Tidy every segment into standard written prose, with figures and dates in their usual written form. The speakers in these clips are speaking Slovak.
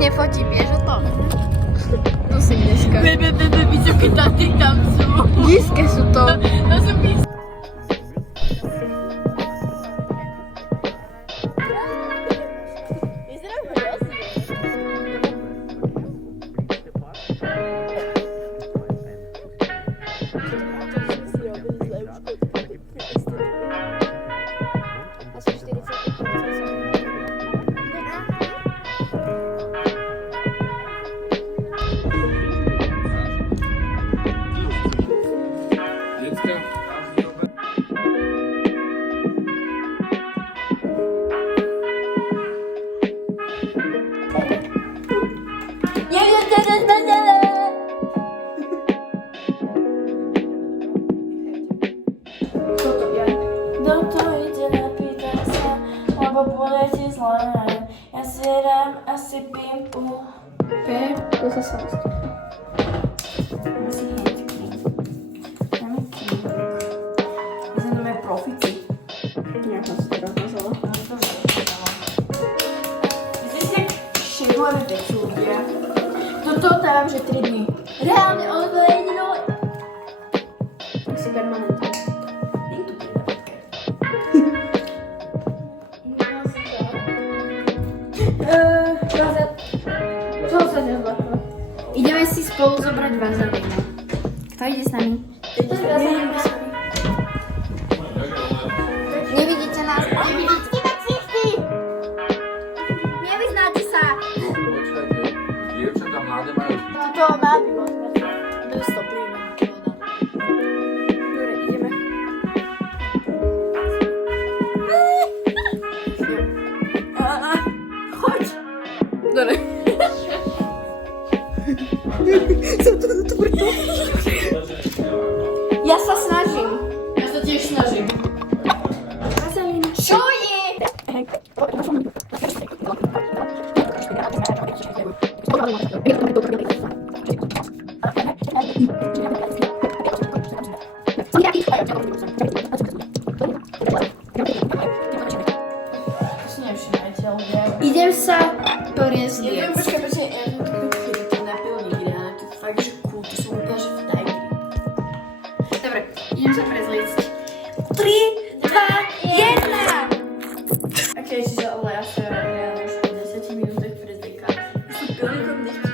nefotím, vieš o tom? To si dneska. Vysoké taty tam sú. Nízke sú to. To sú vysoké. Ja si dám asi pimpu. To sa sa Musí hejtky. Dáme kývok. My sa dáme profici. nejak sa teraz nazvala. Myslíš, jak šerujem veci ľudia? Toto dám, že 3 dní. Reálne, ale to je jedno. Tak si permanentne. Nie tu prídavke. Čo sa nezlaklo? Ideme si spolu zobrať vazelínu. Kto ide s nami? Nevidíte nás? Nevidíte ksichty! Nevyznáte sa! Počkajte, dievčatá mladé majú To má by možno. Dosto príjme. Dobre, ideme. Choď! Dobre. Ja sa snažím. Ja sa tiež snažím. Čo je? Si nevšimajte, ľudia. Idem sa poriesť. Neviem, počkaj, ja som takú chvíli to napil nikdy, ale to fakt, že cool, to sú úplne, že vtajky. Dobre, idem sa prezliecť. 3, 2, 1! Ok, čiže ale ja sa reálne už po 10 minútach prezliekam. Ja som pilníkom nechci.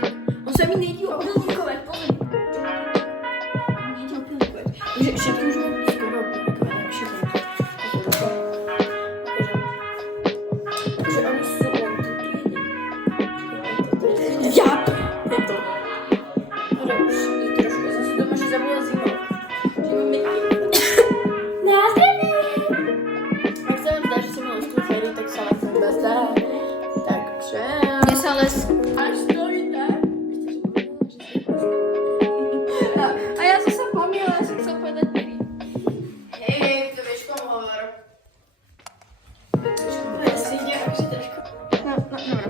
On sa mi nejde opilníkovať, pozri. On nejde opilníkovať. Už všetko už mám skoro opilníkovať, všetko. Takže oni sú len tu príde. Ja! Je to. Ale už je trošku zase doma, že zabudla zimou. Že mám meky. Na zdravie! Ak sa vám zdá, že som mala stúferi, tak sa vám to iba zdá. Takže... Mne sa les... Až to ide. A ja som sa pomýla, ja som chcel povedať Mary. Hej, to vieš komu hovor. Ja si ide akože trošku. No, dobre.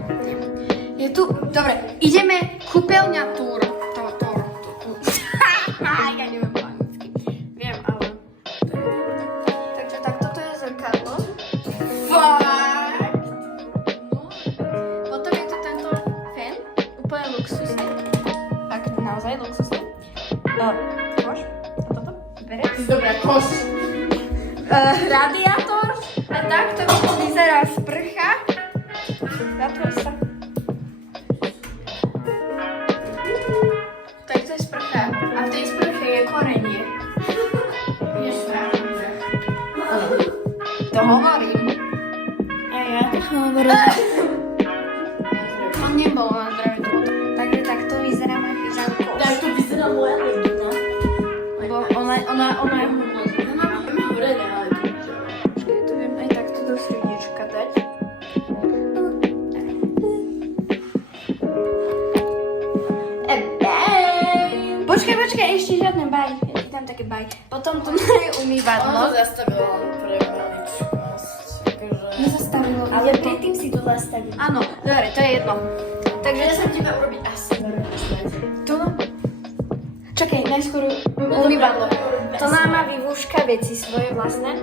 Je tu... Dobre, ideme kúpeľňa túr. Ja neviem po anglicky. Viem, ale... Takže tak, toto je zrkadlo. Fakt? No. Potom je tu tento fén, úplne luxusný. Tak, naozaj luxusný. Koš, a toto, berec. Dobrá, koš. Radiátor. A takto mi vyzerá sprcha. Zatvor sa. Tak to je sprcha. A v tej sprche je korenie. Vieš, správne. To hovorím. A ja to hovorím. To nebolo na zdravie, to bolo. Takže takto vyzerá moja pyžamka. Tak to vyzerá moja legina. Lebo ona je humozná. Ja mám horené, ale to vyzerá. Počkej, to viem aj takto do srdiečka dať. Počkaj, ešte žiadne baj. Ja ti dám také baj. Potom tu je Ono umývadlo. to zastavilo pre maličko. Nezastavilo. Ale predtým si to zastavil. Áno, dobre, to je jedno. Takže Ja som teba urobiť asi. to... Čakaj, najskôr umývadlo. To nám má vyvúška veci svoje vlastné.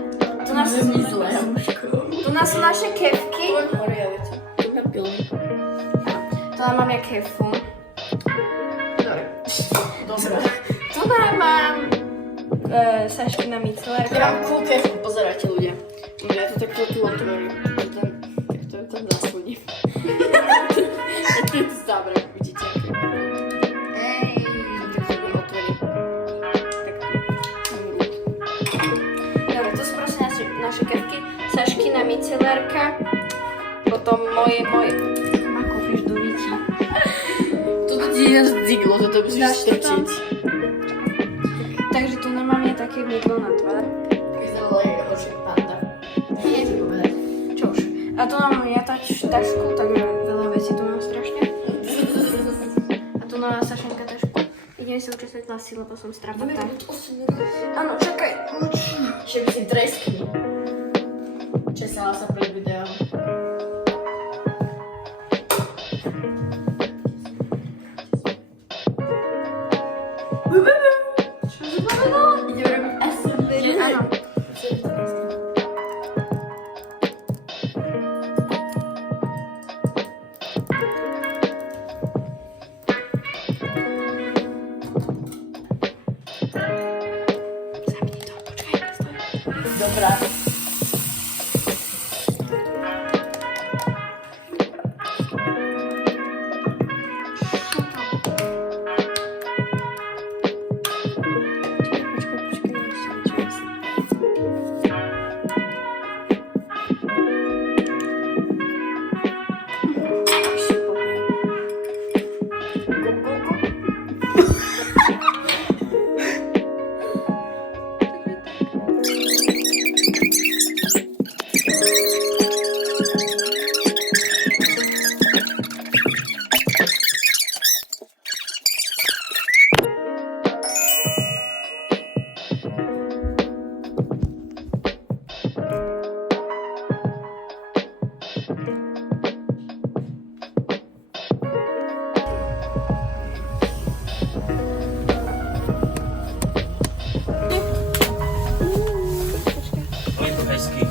To nás znizuje. Tu nás sú naše kevky. Hore, ja veci. Tu na pilný. To tam mám jaké fun. Dobre. Tu mám Sašky na micelérka. Ja mám cool kefu, pozerajte ľudia. Ja to takto tu otvorím. Takto je tam zaslúdim. Takto je tu zábrok, vidíte. Hej. Takto budem otvoriť. Dobre, to sú proste naše kefky. Sašky na micelérka. Potom moje. Ma kúpiš do víti. Toto ti je zdiglo, toto musíš strčiť. Takže tu mám je také mydlo na tvár. Vyzerala je horšie panda. Nie, to povedať. Čož. A tu mám ja tašku, takže veľa vecí tu mám strašne. A tu mám Sašenka tašku. Ideme si účastniť na síle, lebo som strapatá. Áno, čakaj. Ešte by si treskni. Česala sa pred videom. Čo to povedala? Ideme robiť SMR. Áno. Dobrá.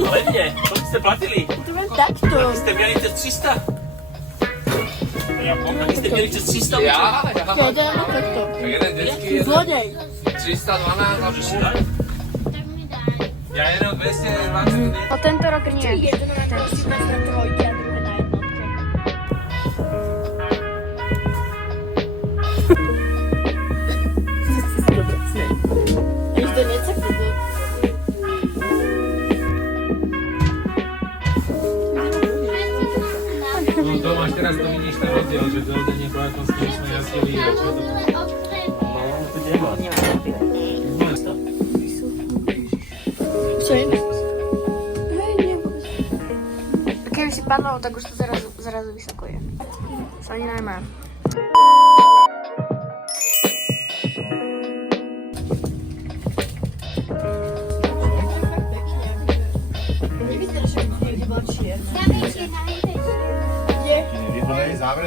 Levne, koľko ste platili? To len takto. Aký ste mieli cez 300? Aký ste mieli cez 300? Ja. Jeden takto. Tak jeden detský, jeden Zlodej. 312 a Môžeš si pol. dať? Ja jedného 220. O tento rok nie. Jeden na trojke a druhé na jednotke. Už to necekne to. No to máš teraz, to vidíš ten rozdiel, že to rodenie bojakom s tým sme jazdili. No, to nemá. Nemá to. Čo je? Keby si padlo, tak už to zrazu vysoko je. Sa ani najmá. Nevyzerá, že by niekde bola čierna. Vyhľadaj záver,